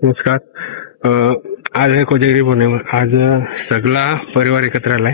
नमस्कार. आज आहे कोजागिरी पौर्णिमा. आज सगळा परिवार एकत्र आलाय.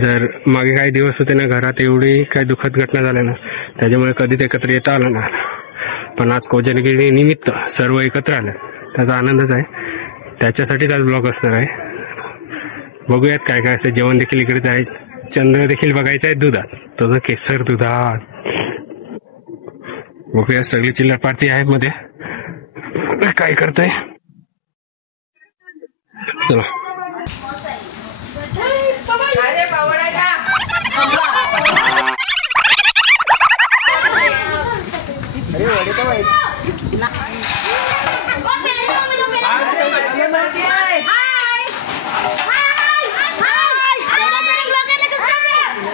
जर मागे काही दिवस होते ना, घरात एवढी काही दुःखद घटना झाल्या ना, त्याच्यामुळे कधीच एकत्र येता आलं ना. पण आज कोजागिरी निमित्त सर्व एकत्र आले, त्याचा आनंदच आहे. त्याच्यासाठीच आज ब्लॉग असणार आहे. बघूयात काय काय असते. जेवण देखील इकडेच आहे. चंद्र देखील बघायचा आहे दुधात, तो केसर दुधात. बघूया. सगळी चिल्लर पार्टी आहे मध्ये. काय करताय चला.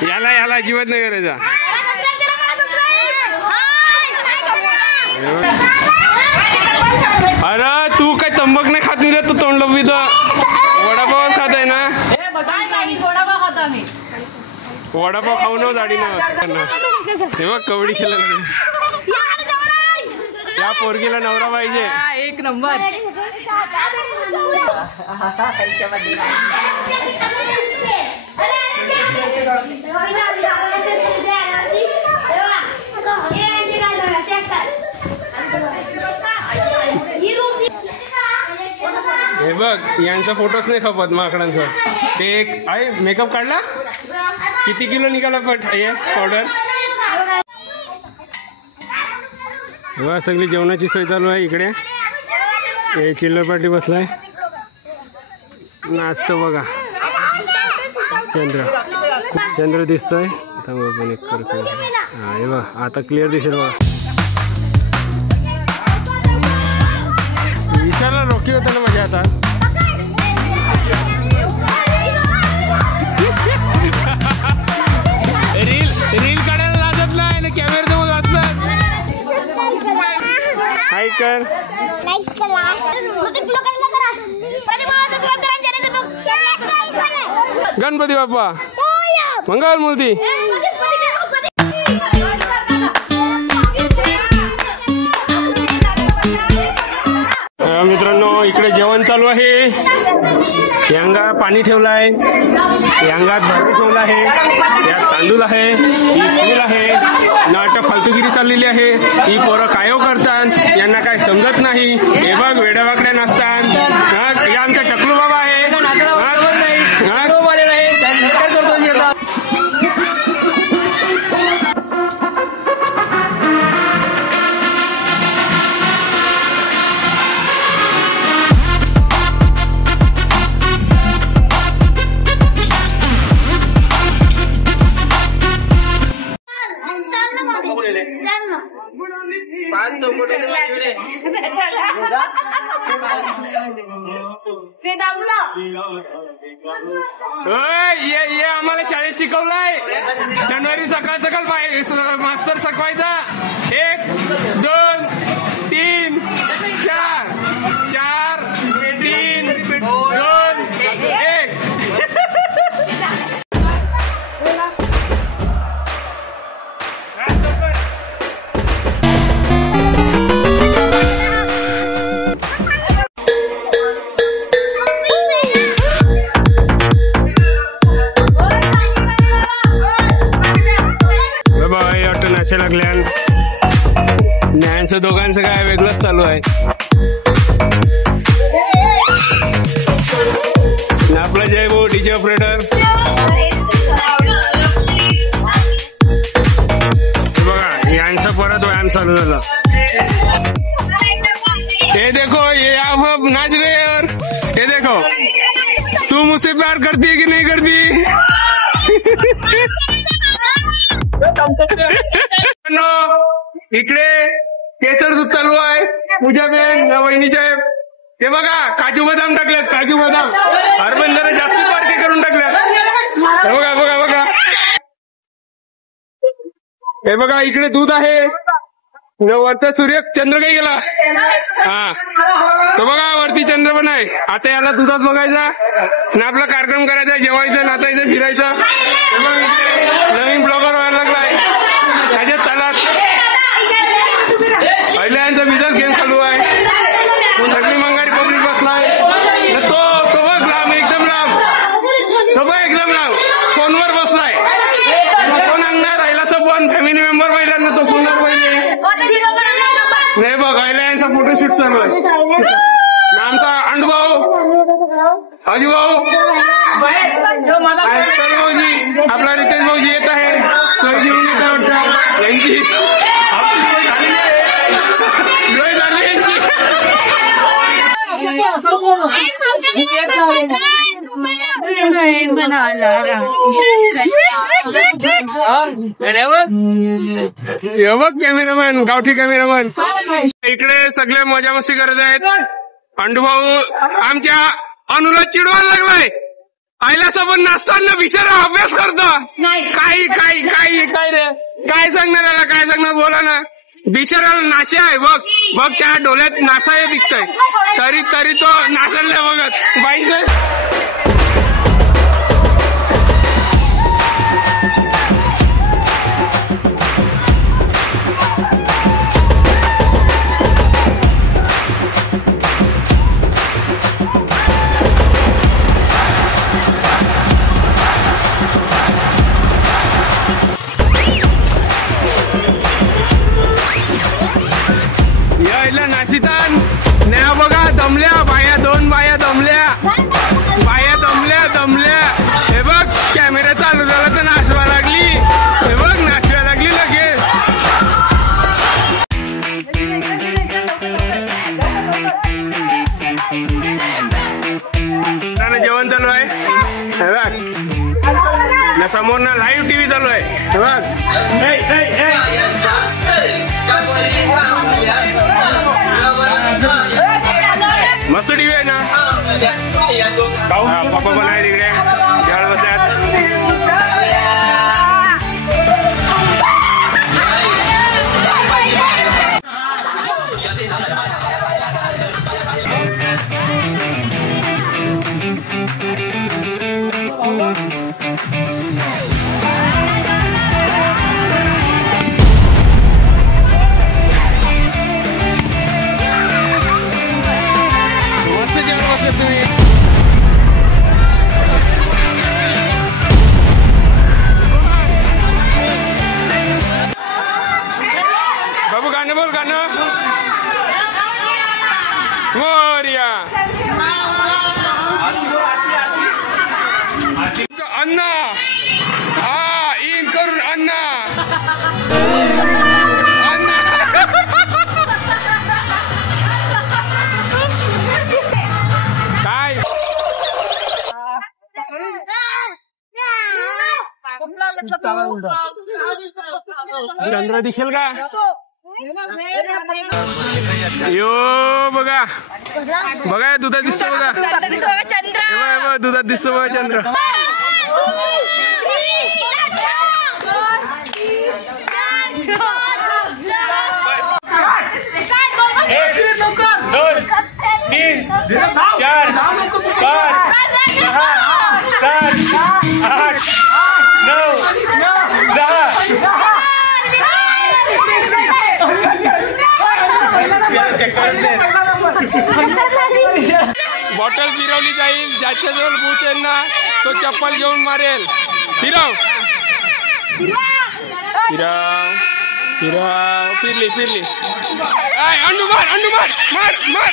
याला याला अजिबात नाही करायचा. अरे तू काय तंबाख नाही खात नाही रे, तू तोंड लपवी तर वडापावच खात आहे ना. वडापाव खाऊन जाडी ना तेव्हा कबड्डी खेळायला. या पोरगीला नवरा पाहिजे एक नंबर. हे बघ, यांचा फोटोच नाही खपत माकडांचा. ते एक आहे. मेकअप काढला किती किलो निघाला पट हे पावडर. बघा सगळी जेवणाची सोय चालू आहे इकडे. हे चिल्लर पार्टी बसलाय, नाचतो बघा. चंद्र दिसतोय. पण एक करतो. हा हे बघ, आता क्लिअर दिसेल बघा. विशालला रोकी होता ना माझ्या हातात. रील काढायला लागत नाही ना, कॅमेरा जवळ वाचतात. हाय कर. गणपती बाप्पा मंगल मूर्ती. मित्रांनो इकडे जेवण चालू आहे. यांगा पाणी ठेवलं आहे, यांगात भाजी ठेवला आहे, यात तांदूळ आहे, ही फूल आहे. नाटक फालतूगिरी चाललेली आहे. ही पोरं काय करतात यांना काय समजत नाही. हे बघ वेड्यावाकड्या नसतात. या आमचा टकलू बाबा आहे. ये आम्हाला शाळेत शिकवलाय. शनिवारी सकाळ सकाळ मास्तर सकवायचा. 1 2 3 4 4 3 2 1. लागल्या. न्यायांचं दोघांचं काय वेगळंच चालू आहे. आपला जय भाऊ डीजे ऑपरेटर. बघा यांचा परत व्यायाम चालू झाला. ये देखो ये आप नाच रहे हैं. और ये देखो तू मुझसे प्यार करती है कि नहीं करती. इकडे केसर दूध चालू आहे. पूजा बेन वहिनी साहेब ते बघा काजू बदाम टाकल्यात. काजू बदाम अर्बन जरा जास्त पार्टी करून टाकल्यात. बघा बघा बघा. हे बघा इकडे दूध आहे. वरचा सूर्य चंद्र काही गेला. हा तो बघा वरती चंद्र पण आहे. आता याला दुधात बघायचा आणि आपला कार्यक्रम करायचा. जेवायचं, नाचायचं, फिरायचं. नवीन ब्लॉगर व्हायला लागलाय त्याच्यात चालत. पहिल्यांचा बिझनेस गेम चालू आहे. सगळी मंगारी फोटोशूट चालू आहे. आमचा अंडूभाऊ, अजूभाऊ, भाऊजी, आपला रितेश भाऊजी येत आहे. सोय घेऊन येत आहे यांची सोय झाली यांची. कॅमेरामॅन, गावठी कॅमेरामॅन इकडे सगळे मजा मस्ती करत आहेत. अंडूभाऊ आमच्या अनुला चिडवायला लागलाय. आईला सोबत नाचताना बिचारा अभ्यास करतो. काही काही काही काय रे, काय सांगणार याला, काय सांगणार बोला ना. बिचाराला नाशे आहे बघ बघ, त्या डोळ्यात नासाय दिसतंय तरी तरी तो नाचला बघत बाईचं. नाशितान न्या बघा दमल्या बाया, 2 बाया दमल्या, बाया दमल्या दमल्या. हे बघ कॅमेरा चालू झाला तर नाचवा लागली. हे बघ नाचवा लागली लगेच. जेवण चालू आहे. हे बघ ना समोर ना लाईव्ह टीव्ही चालू आहे. हे बघ मस्त टीव्ही आहे ना. पप्पा पण आहे तिकडे जेवायला बसल्यात. बाबू गाणं बोल, गाणं मोरया. अण्णा हा इन करून अण्णा अण्णा काय चंद्र दिसेल का? यो बघा बघा दुधात दिसतो बघा चंद्र, दुधात दिसतो बघा चंद्र. बॉटल फिरवली जाईल. ज्याच्याजवळ बूथ आहे ना तो चप्पल घेऊन मारेल. फिरव फिरव फिरव, फिरली फिरली. अंडू मार, अंडू मार, मार मार.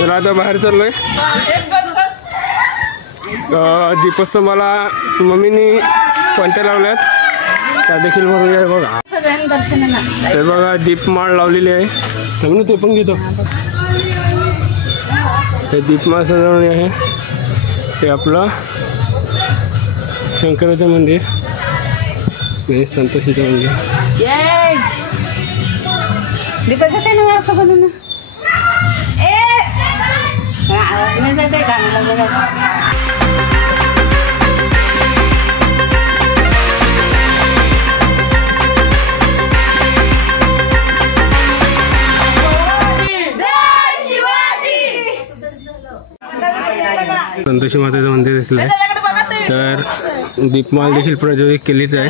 तर आता बाहेर चाललोय. दीपोत्सवाला मम्मीनी कोणत्या लावल्यात त्या देखील बघूया. बघा ते बघा दीपमाळ लावलेली आहे. म्हणून ते पण घेतो. हे दीपमाळ सजवणे आहे. हे आपलं शंकराचं मंदिर आणि संतोषीचं मंदिर. संतोषी मातेचं मंदिर देखील आहे. तर दीपमाळ देखील प्रज्वलित केलीच आहे.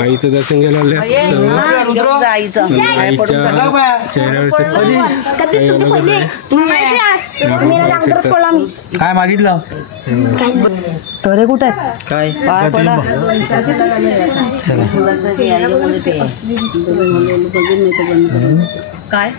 आईचं दर्शन घ्यायला आले. आईच्या चेहऱ्यावरचं काय मागितलं तोरे कुठे आहेत काय काय